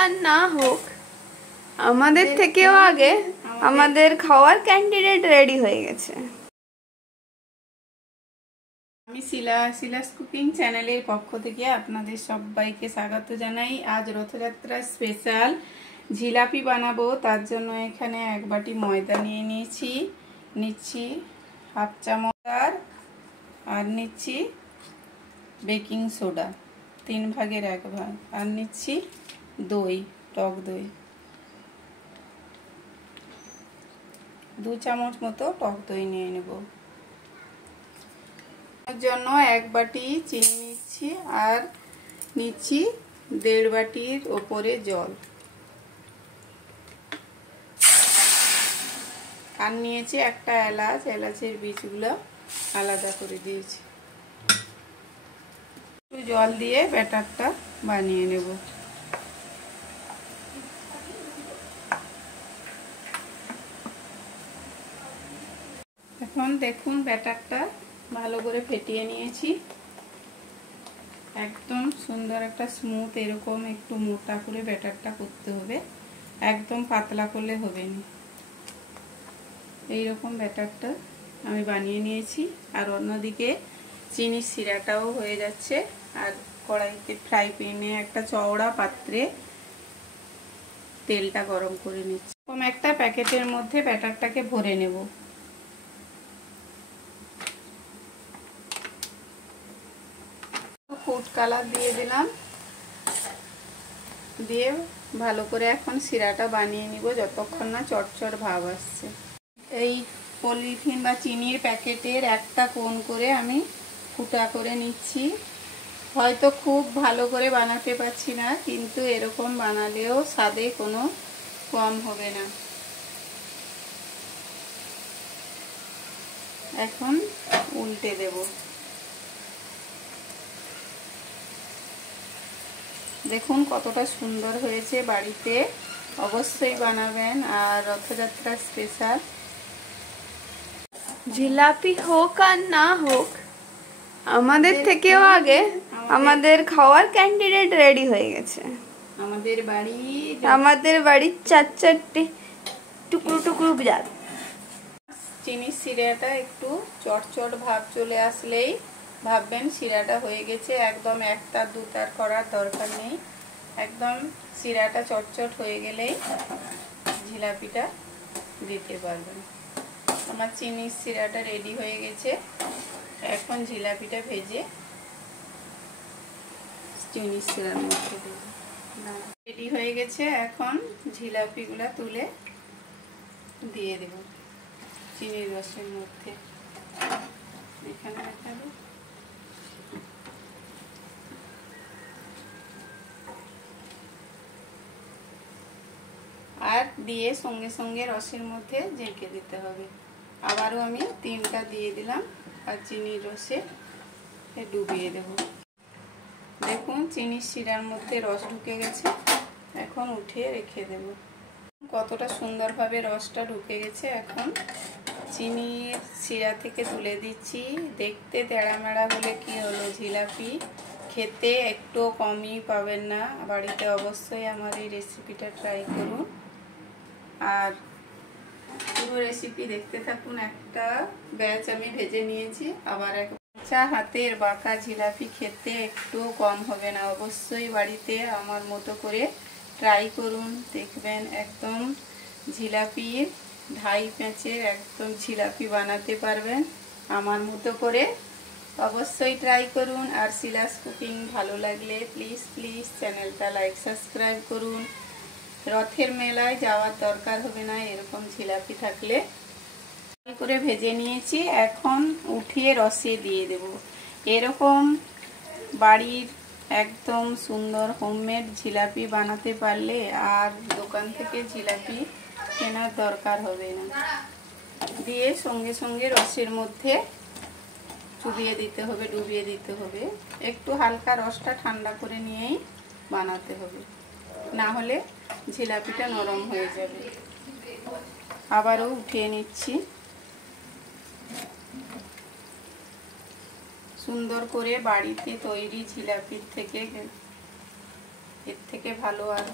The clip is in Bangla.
আর না হোক, আমাদের থেকেও আগে আমাদের খাওয়ার ক্যান্ডিডেট রেডি হয়ে গেছে। আমি শিলাস কুকিং চ্যানেলের পক্ষ থেকে আপনাদের সবাইকে স্বাগত জানাই। আজ রথযাত্রা স্পেশাল জিলাপি বানাবো। তার জন্য এখানে এক বাটি ময়দা নিয়ে নিচ্ছি হাফ চামচ, আর নিচ্ছি বেকিং সোডা 3 ভাগের 1 ভাগ, আর নিচ্ছি দই, টক দই 2 চামচ মতো টক দই নিয়ে নেব। এর জন্য 1 বাটি চিনি নিচ্ছি, আর নিচ্ছি 1.5 বাটির ওপরে জল, আর নিয়েছি একটা এলাচ, এলাচের বীজগুলো আলাদা করে দিয়েছি। একটু জল দিয়ে ব্যাটারটা বানিয়ে নেব। এখন দেখুন ব্যাটারটা ভালো করে ফেটিয়ে নিয়েছি। একদম সুন্দর একটা স্মুথ, এরকম একটু মোটা করে ব্যাটারটা করতে হবে, একদম পাতলা করলে হবে না। এইরকম ব্যাটারটা আমি বানিয়ে নিয়েছি। আর অন্যদিকে চিনির শিরাটাও হয়ে যাচ্ছে। আর কড়াইতে ফ্রাই প্যানে একটা চওড়া পাত্রে তেলটা গরম করে নিচ্ছি। এরকম একটা প্যাকেটের মধ্যে ব্যাটারটাকে ভরে নেব। ফুড কালার দিয়ে দিলাম, দিয়ে ভালো করে এখন শিরাটা বানিয়ে নিব যতক্ষণ না চটচট ভাব আসছে। এই পলিথিন বা চিনির প্যাকেটের একটা কোণ করে আমি ফুটা করে নিচ্ছি। হয়তো খুব ভালো করে বানাতে পারছি না, কিন্তু এরকম বানালেও স্বাদে কোনো কম হবে না। এখন উল্টে দেব। দেখুন কতটা সুন্দর হয়েছে। বাড়িতে অবশ্যই বানাবেন। আর রথযাত্রা স্পেশাল জিলাপি হোক আর না হোক, আমাদের থেকেও আগে আমাদের খাওয়ার ক্যান্ডিডেট রেডি হয়ে গেছে। আমাদের বাড়ির 4-4টে টুকরো টুকরো জাত। চিনির শিরাটা একটু চটচট ভাব চলে আসলেই ভাববেন শিরাটা হয়ে গেছে। একদম 1 তার 2 তার করার দরকার নেই। একদম শিরাটা চটচট হয়ে গেলেই জিলাপিটা দিতে পারবেন। আমার চিনির শিরাটা রেডি হয়ে গেছে। এখন জিলাপিটা ভেজে চিনির শিরার মধ্যে দেব। রেডি হয়ে গেছে। এখন জিলাপিগুলা তুলে দিয়ে দেব চিনির রসের মধ্যে। এখানে দেখাবো। আর দিয়ে সঙ্গে সঙ্গে রসের মধ্যে ঝেঁকে দিতে হবে। আবারও আমি 3টা দিয়ে দিলাম, আর চিনির রসে ডুবিয়ে দেব। দেখুন চিনির শিরার মধ্যে রস ঢুকে গেছে। এখন উঠিয়ে রেখে দেব। কতটা সুন্দরভাবে রসটা ঢুকে গেছে। এখন চিনির শিরা থেকে তুলে দিচ্ছি। দেখতে তেড়ামেড়া হলে কি হলো, জিলাপি খেতে একটু কমই পাবেন না। বাড়িতে অবশ্যই আমার এই রেসিপিটা ট্রাই করুন। আর পুরো রেসিপি দেখতে থাকুন। একটা ব্যাচ আমি ভেজে নিয়েছি। আবার একটা হাতের বাঁকা জিলাপি খেতে একটু কম হবে না। অবশ্যই বাড়িতে আমার মতো করে ট্রাই করুন, দেখবেন একদম জিলাপির ঢাই প্যাঁচের একদম জিলাপি বানাতে পারবেন আমার মতো করে। অবশ্যই ট্রাই করুন। আর শিলাস কুকিং ভালো লাগলে প্লিজ চ্যানেলটা লাইক সাবস্ক্রাইব করুন। রথের মেলায় যাওয়ার দরকার হবে না এরকম জিলাপি থাকলে। করে ভেজে নিয়েছি। এখন উঠিয়ে রসে দিয়ে দেব। এরকম বাড়ির একদম সুন্দর হোমমেড জিলাপি বানাতে পারলে আর দোকান থেকে জিলাপি কেনার দরকার হবে না। দিয়ে সঙ্গে সঙ্গে রসের মধ্যে চুবিয়ে দিতে হবে, ডুবিয়ে দিতে হবে। একটু হালকা রসটা ঠান্ডা করে নিয়েই বানাতে হবে, না হলে জিলাপিটা নরম হয়ে যাবে। আবারও উঠিয়ে নিচ্ছি। সুন্দর করে বাড়িতে তৈরি জিলাপির থেকে এর থেকে ভালো আর